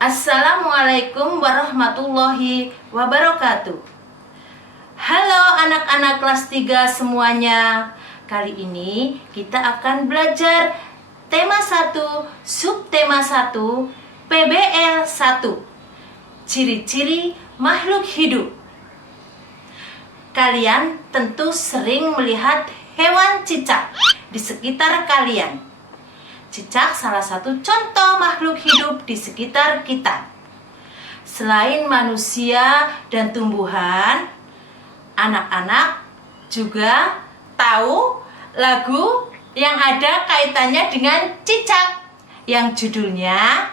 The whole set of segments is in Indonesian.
Assalamualaikum warahmatullahi wabarakatuh. Halo anak-anak kelas 3 semuanya. Kali ini kita akan belajar tema 1, subtema 1, PBL 1. Ciri-ciri makhluk hidup. Kalian tentu sering melihat hewan cicak di sekitar kalian. Cicak salah satu contoh makhluk hidup di sekitar kita. Selain manusia dan tumbuhan, anak-anak juga tahu lagu yang ada kaitannya dengan cicak yang judulnya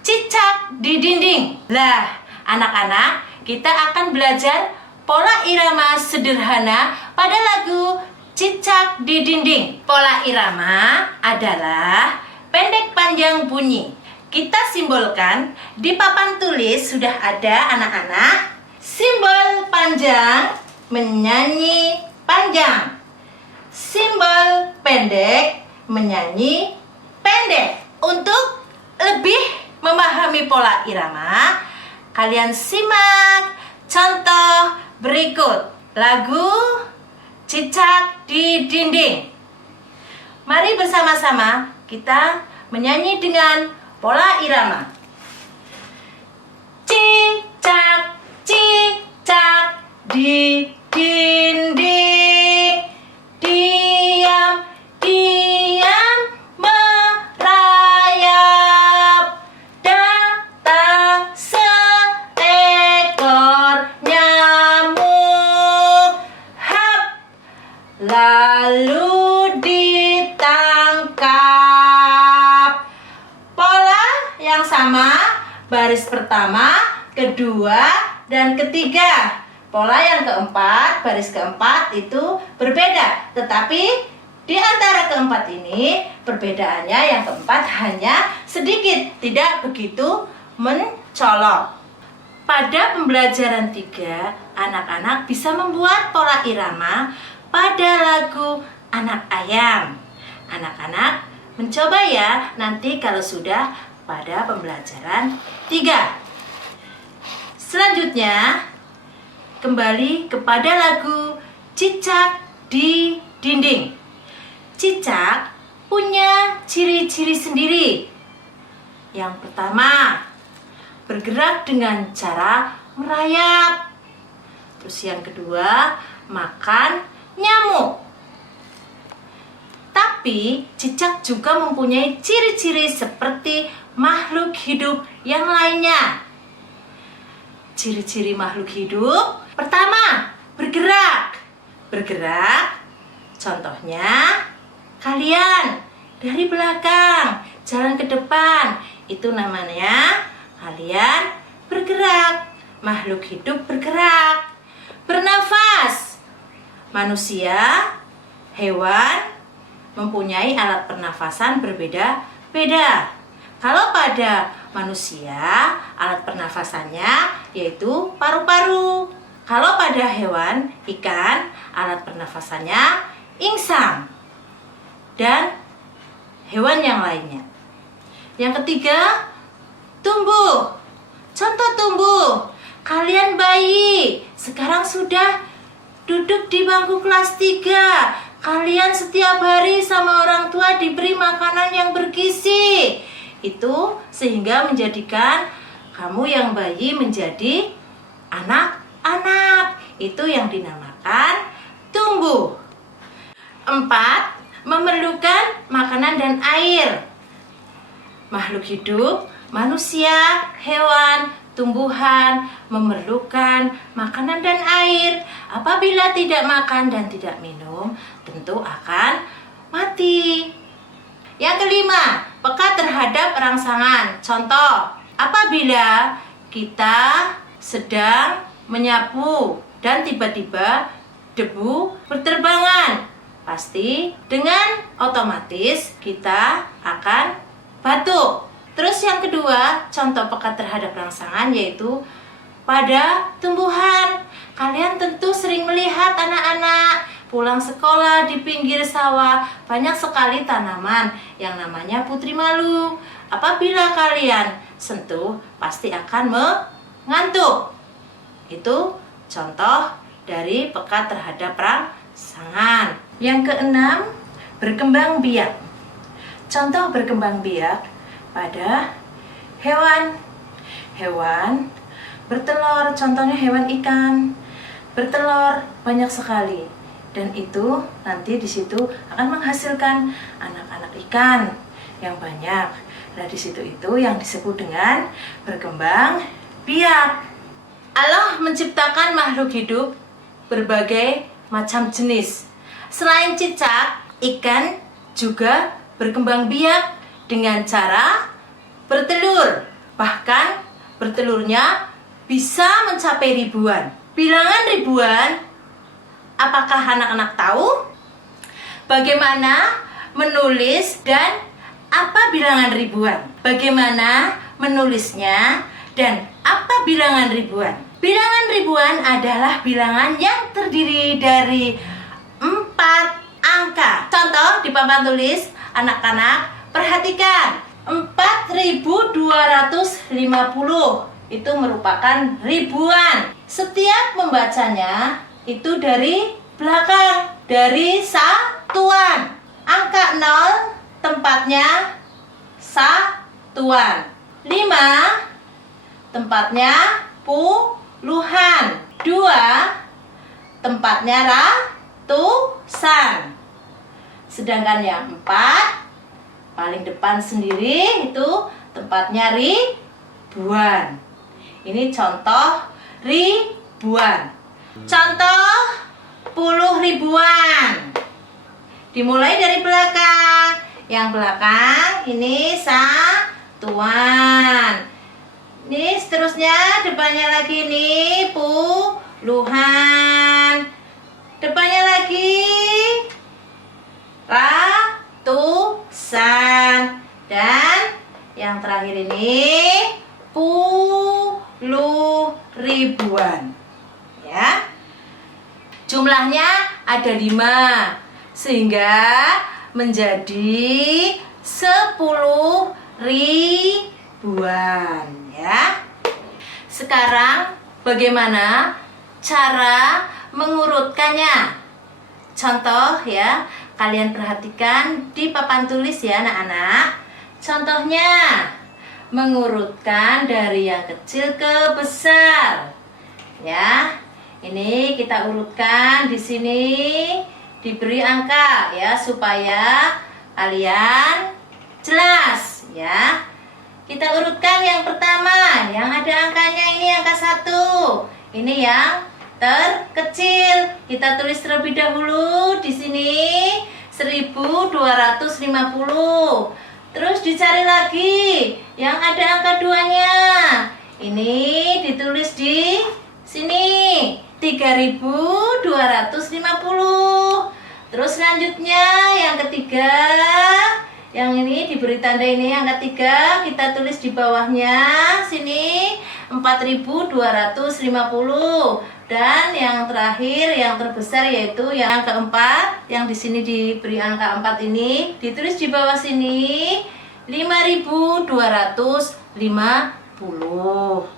Cicak di Dinding. Lah, anak-anak, kita akan belajar pola irama sederhana pada lagu Cicak di Dinding. Pola irama adalah pendek panjang bunyi. Kita simbolkan di papan tulis sudah ada anak-anak. Simbol panjang menyanyi panjang. Simbol pendek menyanyi pendek. Untuk lebih memahami pola irama, kalian simak contoh berikut. Lagu Cicak di Dinding. Mari bersama-sama kita menyanyi dengan pola irama. Cicak, cicak di dinding, diam, diam merayap, datang seekor nyamuk, lalu ditangkap. Pola yang sama, baris pertama, kedua, dan ketiga. Pola yang keempat, baris keempat itu berbeda. Tetapi di antara keempat ini, perbedaannya yang keempat hanya sedikit, tidak begitu mencolok. Pada pembelajaran 3, anak-anak bisa membuat pola irama pada lagu Anak Ayam. Anak-anak mencoba ya nanti kalau sudah pada pembelajaran 3. Selanjutnya, kembali kepada lagu Cicak di Dinding. Cicak punya ciri-ciri sendiri. Yang pertama, bergerak dengan cara merayap. Terus yang kedua, makan nyamuk. Tapi cicak juga mempunyai ciri-ciri seperti makhluk hidup yang lainnya. Ciri-ciri makhluk hidup pertama, bergerak. Bergerak, contohnya kalian dari belakang jalan ke depan, itu namanya kalian bergerak. Makhluk hidup bergerak. Bernafas, manusia, hewan mempunyai alat pernafasan berbeda-beda. Kalau pada manusia, alat pernafasannya yaitu paru-paru. Kalau pada hewan, ikan, alat pernafasannya insang. Dan hewan yang lainnya. Yang ketiga, tumbuh. Contoh tumbuh. Kalian bayi, sekarang sudah duduk di bangku kelas 3. Kalian setiap hari sama orang tua diberi makanan yang bergizi. Itu sehingga menjadikan kamu yang bayi menjadi anak-anak. Itu yang dinamakan tumbuh. 4. Memerlukan makanan dan air. Makhluk hidup, manusia, hewan, tumbuhan memerlukan makanan dan air. Apabila tidak makan dan tidak minum, tentu akan mati. Yang kelima, peka terhadap rangsangan. Contoh, apabila kita sedang menyapu dan tiba-tiba debu berterbangan, pasti dengan otomatis kita akan batuk. Terus yang kedua, contoh peka terhadap rangsangan yaitu pada tumbuhan. Kalian tentu sering melihat anak-anak pulang sekolah di pinggir sawah, banyak sekali tanaman yang namanya putri malu. Apabila kalian sentuh pasti akan mengantuk. Itu contoh dari peka terhadap rangsangan. Yang keenam, berkembang biak. Contoh berkembang biak pada hewan. Hewan bertelur, contohnya hewan ikan. Bertelur banyak sekali, dan itu nanti di situ akan menghasilkan anak-anak ikan yang banyak. Nah, di situ itu yang disebut dengan berkembang biak. Allah menciptakan makhluk hidup berbagai macam jenis. Selain cicak, ikan juga berkembang biak dengan cara bertelur. Bahkan bertelurnya bisa mencapai ribuan. Bilangan ribuan, apakah anak-anak tahu bagaimana menulis dan apa bilangan ribuan? Bagaimana menulisnya dan apa bilangan ribuan? Bilangan ribuan adalah bilangan yang terdiri dari 4 angka. Contoh di papan tulis, anak-anak perhatikan, 4250 itu merupakan ribuan. Setiap membacanya itu dari belakang, dari satuan. Angka 0 tempatnya satuan. 5 tempatnya puluhan. 2 tempatnya ratusan. Sedangkan yang 4 paling depan sendiri itu tempatnya ribuan. Ini contoh ribuan. Contoh puluh ribuan. Dimulai dari belakang. Yang belakang ini satuan. Ini seterusnya depannya lagi nih puluhan. Depannya lagi ratusan. Dan yang terakhir ini puluh ribuan. Ya. Jumlahnya ada 5 sehingga menjadi 10 ribuan ya. Sekarang bagaimana cara mengurutkannya? Contoh ya, kalian perhatikan di papan tulis ya anak-anak. Contohnya mengurutkan dari yang kecil ke besar. Ya. Ini kita urutkan di sini, diberi angka ya supaya kalian jelas ya. Kita urutkan yang pertama, yang ada angkanya ini angka 1. Ini yang terkecil. Kita tulis terlebih dahulu di sini 1250. Terus dicari lagi yang ada angka 2-nya. Ini ditulis di sini 3250. Terus selanjutnya yang ketiga, yang ini diberi tanda ini angka 3, kita tulis di bawahnya sini 4250. Dan yang terakhir yang terbesar yaitu yang keempat, yang di sini diberi angka 4 ini ditulis di bawah sini 5250.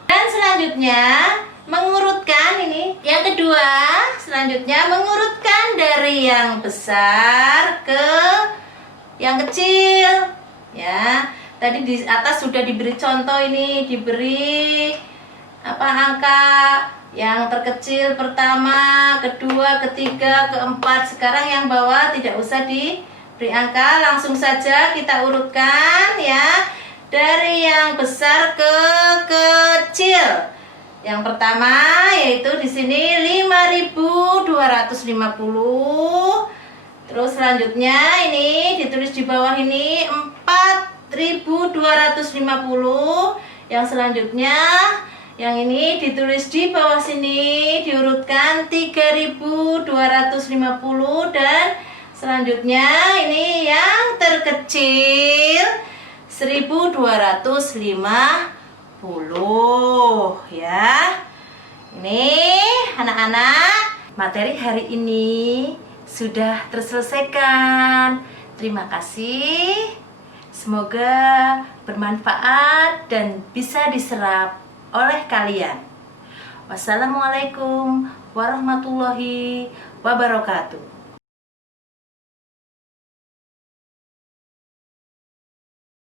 Dan selanjutnya mengurutkan ini yang kedua, selanjutnya mengurutkan dari yang besar ke yang kecil ya. Tadi di atas sudah diberi contoh, ini diberi angka yang terkecil pertama, kedua, ketiga, keempat. Sekarang yang bawah tidak usah diberi angka, langsung saja kita urutkan ya, dari yang besar ke kecil. Yang pertama yaitu di sini 5250. Terus selanjutnya ini ditulis di bawah ini 4250. Yang selanjutnya yang ini ditulis di bawah sini, diurutkan 3250. Dan selanjutnya ini yang terkecil 1250 ya. Ini anak-anak, materi hari ini sudah terselesaikan. Terima kasih. Semoga bermanfaat dan bisa diserap oleh kalian. Wassalamualaikum warahmatullahi wabarakatuh.